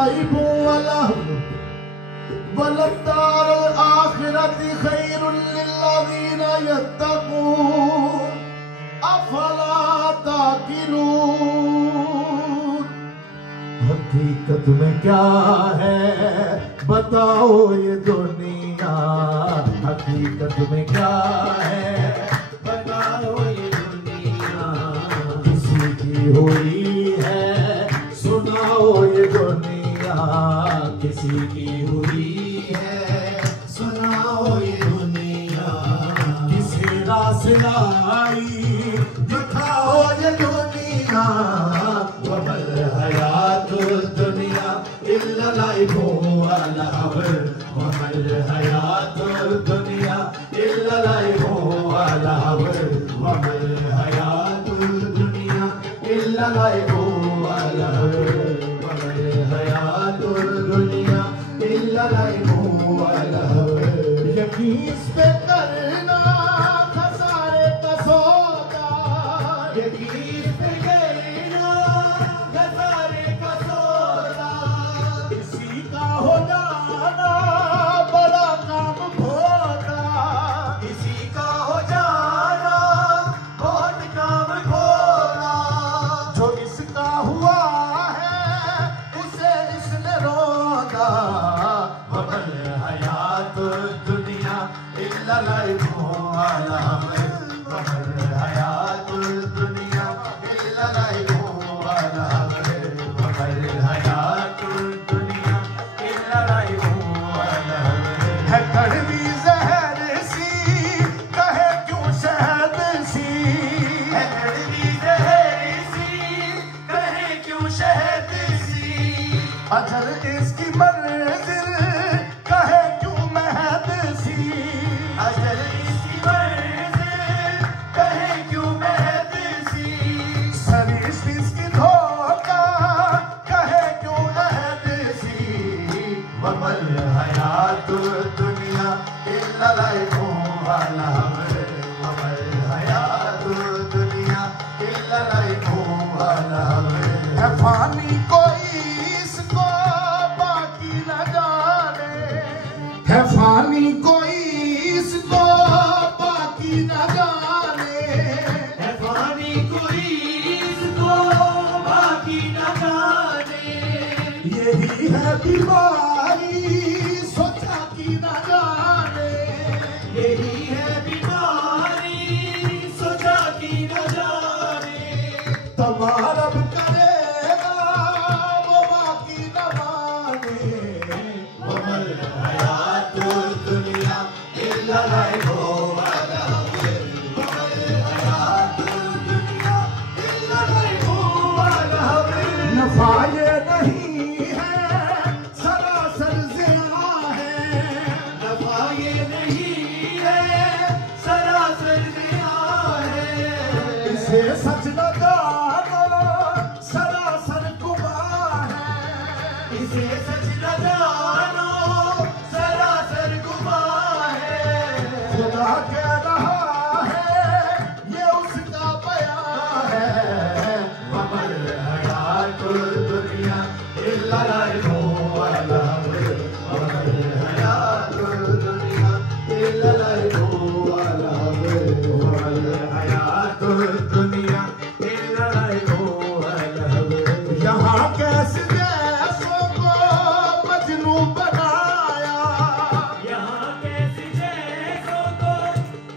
लाइबु वलहु वलद्दारुल आखिरति खैरुल लिल्लज़ीना यत्तक़ून अफला ताक़िलून। हकीकत में क्या है बताओ ये दुनिया, हकीकत में क्या है बताओ ये दुनिया। किसी की हुई है सुनाओ ये दुनिया, किसी की हुई है सुनाओ ये दुनिया। किसी रास लाई दिखाओ ये दुनिया। वमल हयातुद दुनिया इल्ला लाइबु वलहु, वमल हयातुद दुनिया इल्ला लाइबु वलहु, वमल हयातुद दुनिया इल्ला लाइबु वलहु, वमल हयातुद दुनिया इल्ला लाइबु वलहु। यकीन पे करना खसारे का सौदा, यकीन पे करना खसारे का सौदा। इसी का हो जाना बड़ा काम खोदा, इसी का हो जाना बहुत काम खोदा। जो इसका हुआ है उसे इसने रोदा। वमल हयातुद दुनिया इल्ला लाइबु वलहु, वमल हयातुद दुनिया इल्ला लाइबु वलहु, वमल हयातुद दुनिया इल्ला लाइबु वलहु। है कड़वी जहर सी कहे क्यों शहद सी, है कड़वी जहर सी कहे क्यों शहद सी। अजल इसकी मंजिल कहे क्यों महद सी, अजल इसकी मंजिल कहे क्यों महद सी। सरीस इसकी धोखा कहे क्यों अहद सी। वमल हयातुद दुनिया इल्ला लाइबु वलहु, वमल हयातुद दुनिया इल्ला लाइबु वलहु। है फानी कोई इसको बाकी न जाने, है फानी कोई इसको बाकी न जाने, है फानी कोई इसको बाकी न जाने। यही है बीमारी सोचा की न जाने, यही है बीमारी सोचा की न जाने। तमारब करेगा वो बाकी न माने। वमल हयातुद दुनिया इल्ला लाइबु वलहु, वमल हयातुद दुनिया इल्ला लाइबु वलहु। नफा ये नहीं है सरासर ज़िया है, नफा ये नहीं है सरासर ज़िया है। इसे सच न जानो सरासर गुमाह है, इसे सच न जानो सरासर गुमाह है। खुदा कह रहा है ये उसका बयान है। वमल हयातुद दुनिया इल्ला लाइबु वलहु, वमल हयातुद दुनिया इल्ला लाइबु वलहु, वमल हयातुद दुनिया इल्ला लाइबु वलहु। यहाँ कैसे जैसों को मजनू बनाया, यहाँ कैसे जैसों को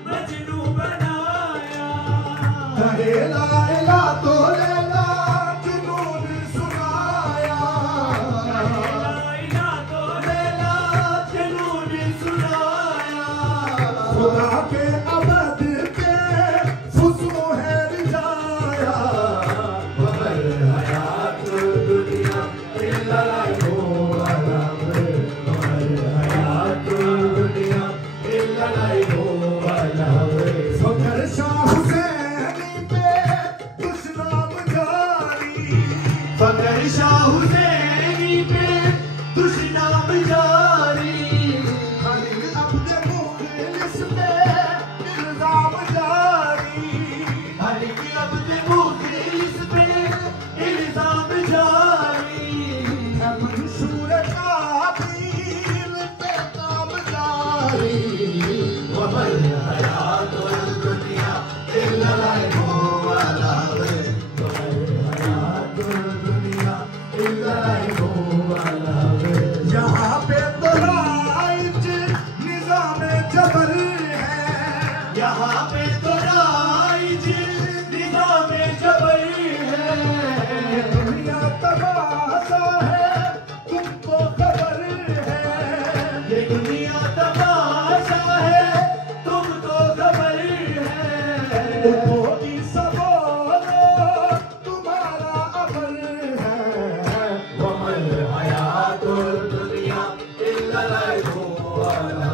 मजनू बनाया। कहे ला इला तो लैला जुनून सुनाया, कहे ला इला तो लैला जुनून सुनाया। खुदा के अबद के फुज़ू है रिजाया। वमल हयातुद दुनिया इल्ला लाइबु वलहु, वमल हयातुद दुनिया इल्ला लाइबु वलहु। फखर शाह हुसैनी पे दुश्मन जारी, फखर शाह हुसैनी पे दुश्मन जारी। खलील अपने मुखलिस पे इल्जाम जारी, खलील अपने मुखलिस पे इल्जाम जारी। इल्ला लाइबो वाला यहाँ पे तो राइज निजाम जबर है यहाँ पे तो राइज निजाम जबर है दुनिया तमाशा है तुमको खबर है ये दुनिया तमाशा है तुमको खबर है उठोगी सबोलो तुम्हारा अमल है वमल हयातुल दुनिया इल्ला लाइबो वाला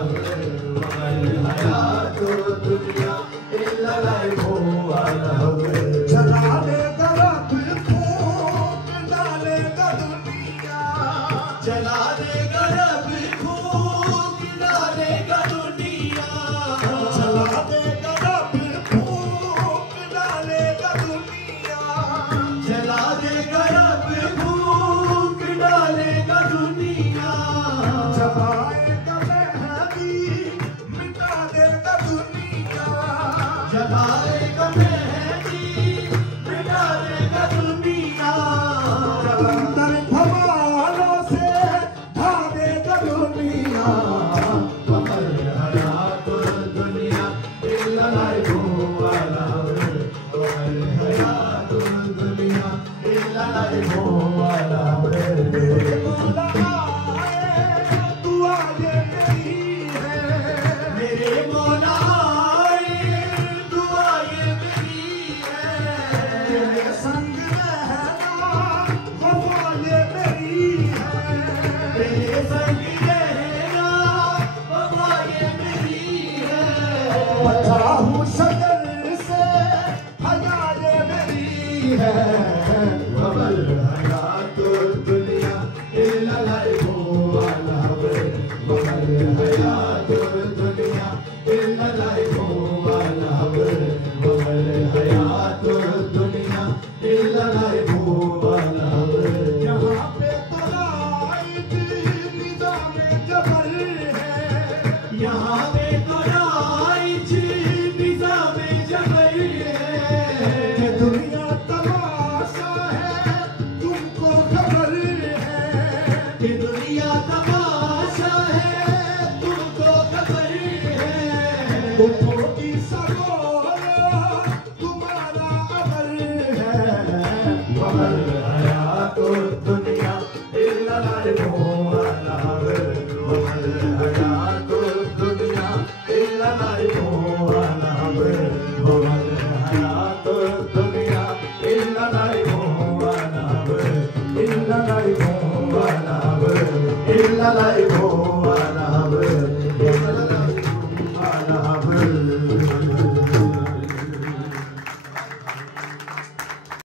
वमल हयातुल दुनिया इल्ला लाइबो वाला चला देगा रब फूंक डालेगा दुनिया चला देगा रब फूंक डालेगा दुनिया चला देगा रब फूंक डालेगा दुनिया चला देगा रब फूंक डालेगा दुनिया जब आएगा मेहदी मिटा देगा दुनिया जब आएगा मेहदी मिटा देगा दुनिया अंदर धमालों से ढा देगा दुनिया वमल हयातुल दुनिया इल्ला लाइबो वाला वमल हयातुल दुनिया इल्ला लाइबो वाला मेरे मौला आए दुआ ये मेरी है मेरे मौला आए दुआ ये मेरी है तेरे संग रहना वफा ये मेरी है तेरे संग रहना वफा ये मेरी है बचा हूँ शजर से हया ये मेरी है वमल हयातुल दुनिया इल्ला लाइबो वाला वमल हयातुल दुनिया इल्ला लाइबो वाला वमल हयातुल दुनिया इल्ला लाइबो वाला यहाँ पे तो राइज निजाम जबर है यहाँ पे तो राइज निजाम जबर है दुनिया तमाशा है तुमको खबर है कि दुनिया तमाशा है तुमको खबर है उठोगी सबोलो तुम्हारा अमल है वमल हयातुल दुनिया इल्ला लाइबो वाला वमल हयातुल दुनिया इल्ला लाइबो वाला वमल हयातुल दुनिया इल्ला लाइबो वाला इल्ला लाइबो वाला इल्ला लाइबो